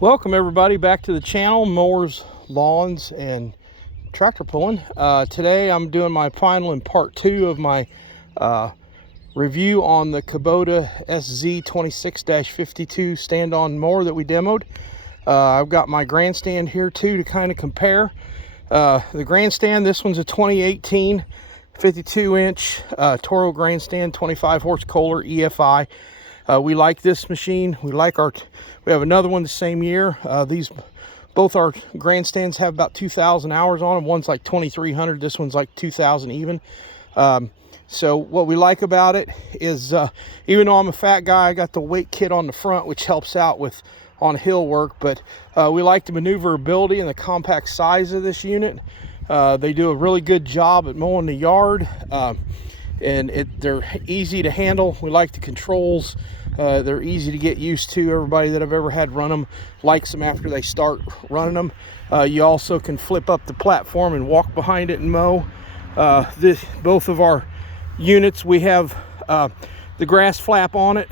Welcome everybody back to the channel, mowers, lawns, and tractor pulling. Today I'm doing my final and part 2 of my review on the Kubota SZ26-52 stand-on mower that we demoed. I've got my Grandstand here too to kind of compare. The Grandstand, this one's a 2018 52-inch Toro Grandstand 25 horse Kohler EFI. We like this machine. We have another one the same year. Both our Grandstands have about 2,000 hours on them. One's like 2,300. This one's like 2,000 even. So what we like about it is, even though I'm a fat guy, I got the weight kit on the front, which helps out with on hill work. But we like the maneuverability and the compact size of this unit. They do a really good job at mowing the yard. And they're easy to handle. We like the controls. They're easy to get used to. Everybody that I've ever had run them likes them after they start running them. You also can flip up the platform and walk behind it and mow. Both of our units, we have the grass flap on it,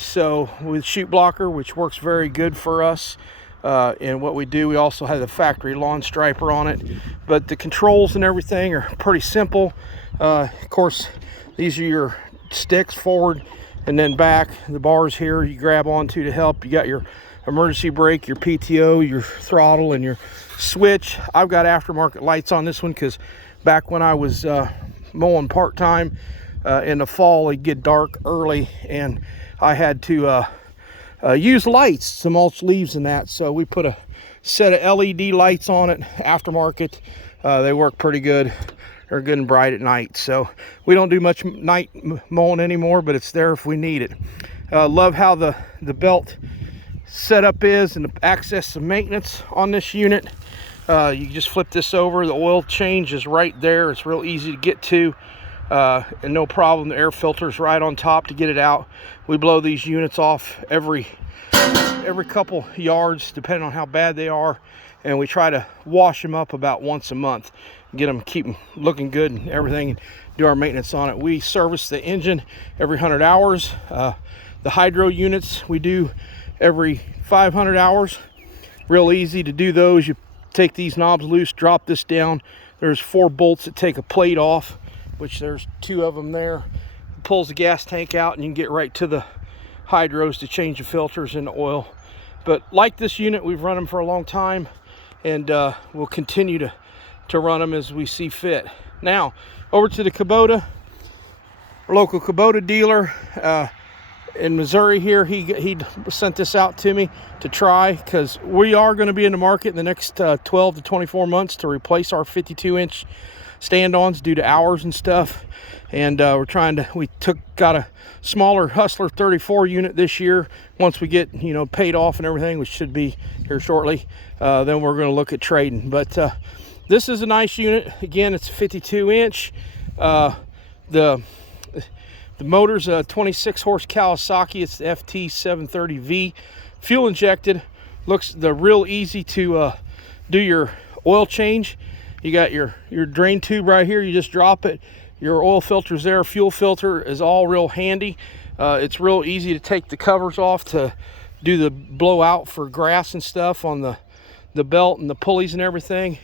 so with chute blocker, which works very good for us. And what we do, we also have the factory lawn striper on it, but the controls and everything are pretty simple. Of course, these are your sticks forward and then back. The bars here you grab onto to help. You got your emergency brake, your PTO, your throttle, and your switch. I've got aftermarket lights on this one because back when I was mowing part-time in the fall, it'd get dark early and I had to use lights to mulch leaves and that. So we put a set of LED lights on it, aftermarket. They work pretty good. They're good and bright at night. So we don't do much night mowing anymore, but it's there if we need it. Love how the belt setup is and the access to maintenance on this unit. You just flip this over. The oil change is right there. It's real easy to get to, and no problem. The air filter's right on top to get it out. We blow these units off every couple yards, depending on how bad they are, and we try to wash them up about once a month, keep them looking good and everything, and do our maintenance on it. We service the engine every 100 hours. The hydro units we do every 500 hours. Real easy to do those. You take these knobs loose, drop this down. There's 4 bolts that take a plate off, which there's 2 of them there. It pulls the gas tank out and you can get right to the hydros to change the filters and the oil. But like this unit, we've run them for a long time, and we'll continue to run them as we see fit. Now over to the Kubota. Our local Kubota dealer in Missouri here, he sent this out to me to try, because we are going to be in the market in the next 12 to 24 months to replace our 52-inch stand-ons due to hours and stuff. And we got a smaller Hustler 34 unit this year. Once we get paid off and everything, which should be here shortly, then we're going to look at trading. But this is a nice unit. Again, it's a 52-inch. The motor's a 26 horse Kawasaki. It's the FT730V, fuel injected. Looks real easy to do your oil change. You got your drain tube right here. You just drop it. Your oil filter's there. Fuel filter is all real handy. It's real easy to take the covers off to do the blowout for grass and stuff on the belt and the pulleys and everything.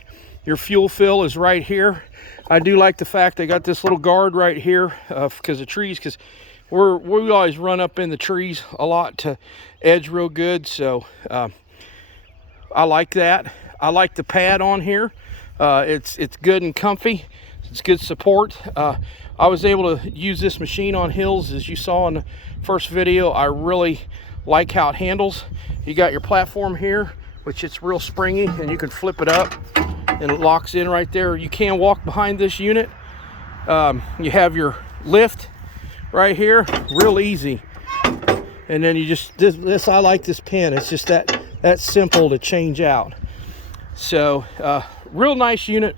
Your fuel fill is right here. I do like the fact they got this little guard right here because of trees, because we always run up in the trees a lot to edge real good. So I like that. I like the pad on here. It's good and comfy. It's good support. I was able to use this machine on hills, as you saw in the first video. I really like how it handles. You got your platform here, which it's real springy, and you can flip it up and it locks in right there. You can walk behind this unit. You have your lift right here, real easy. And then you just, this I like this pin. It's just that simple to change out. So real nice unit.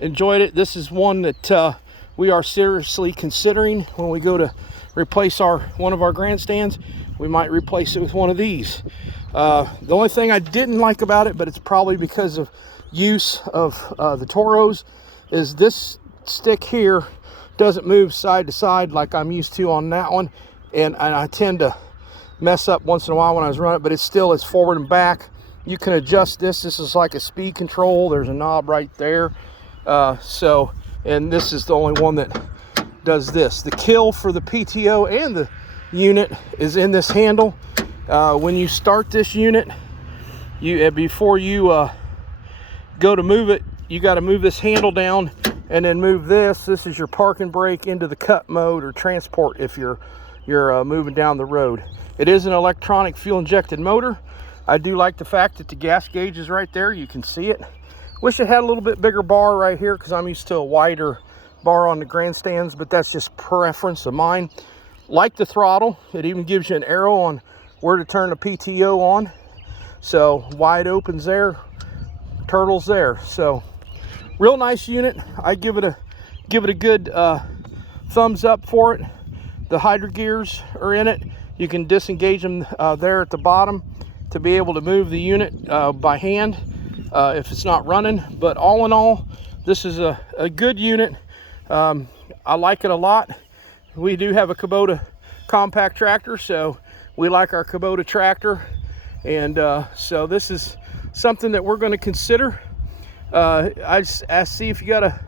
Enjoyed it. This is one that we are seriously considering when we go to replace one of our Grandstands. We might replace it with one of these. The only thing I didn't like about it, but it's probably because of use of the Toros, is this stick here doesn't move side to side like I'm used to on that one, and I tend to mess up once in a while when I was running it, but it's forward and back. You can adjust this. This is like a speed control. There's a knob right there. And this is the only one that does this. The kill for the PTO and the unit is in this handle. When you start this unit, before you go to move it, you got to move this handle down and then move this. This is your park and brake into the cut mode or transport if you're moving down the road. It is an electronic fuel injected motor. I do like the fact that the gas gauge is right there. You can see it. Wish it had a little bit bigger bar right here because I'm used to a wider bar on the Grandstands, but that's just preference of mine. Like the throttle, it even gives you an arrow on where to turn the PTO on. So wide opens there, turtles there. So real nice unit. I give it a good thumbs up for it. The hydro gears are in it. You can disengage them there at the bottom to be able to move the unit by hand if it's not running. But all in all, this is a good unit. I like it a lot. We do have a Kubota compact tractor, so we like our Kubota tractor, and so this is something that we're going to consider. I just see if you got a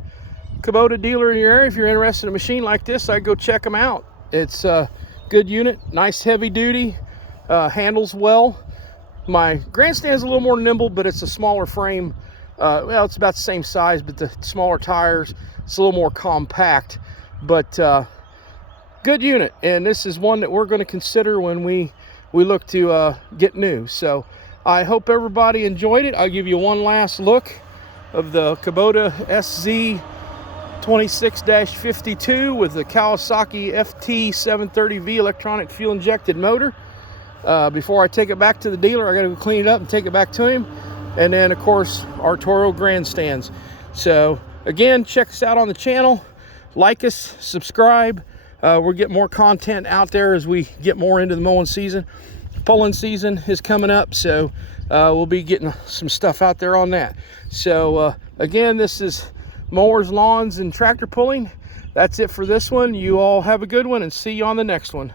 Kubota dealer in your area. If you're interested in a machine like this, I'd go check them out. It's a good unit, nice heavy duty, handles well. My Grandstand's a little more nimble, but it's a smaller frame. Well, it's about the same size, but the smaller tires, it's a little more compact. But good unit, and this is one that we're going to consider when we look to get new. So I hope everybody enjoyed it. I'll give you one last look of the Kubota SZ26-52 with the Kawasaki FT730V electronic fuel injected motor. Before I take it back to the dealer, I got to clean it up and take it back to him. And then, of course, our Toro Grandstands. So again, check us out on the channel. Like us, subscribe. We'll get more content out there as we get more into the mowing season. Pulling season is coming up, so we'll be getting some stuff out there on that. So again, this is mowers, lawns, and tractor pulling. That's it for this one. You all have a good one, and see you on the next one.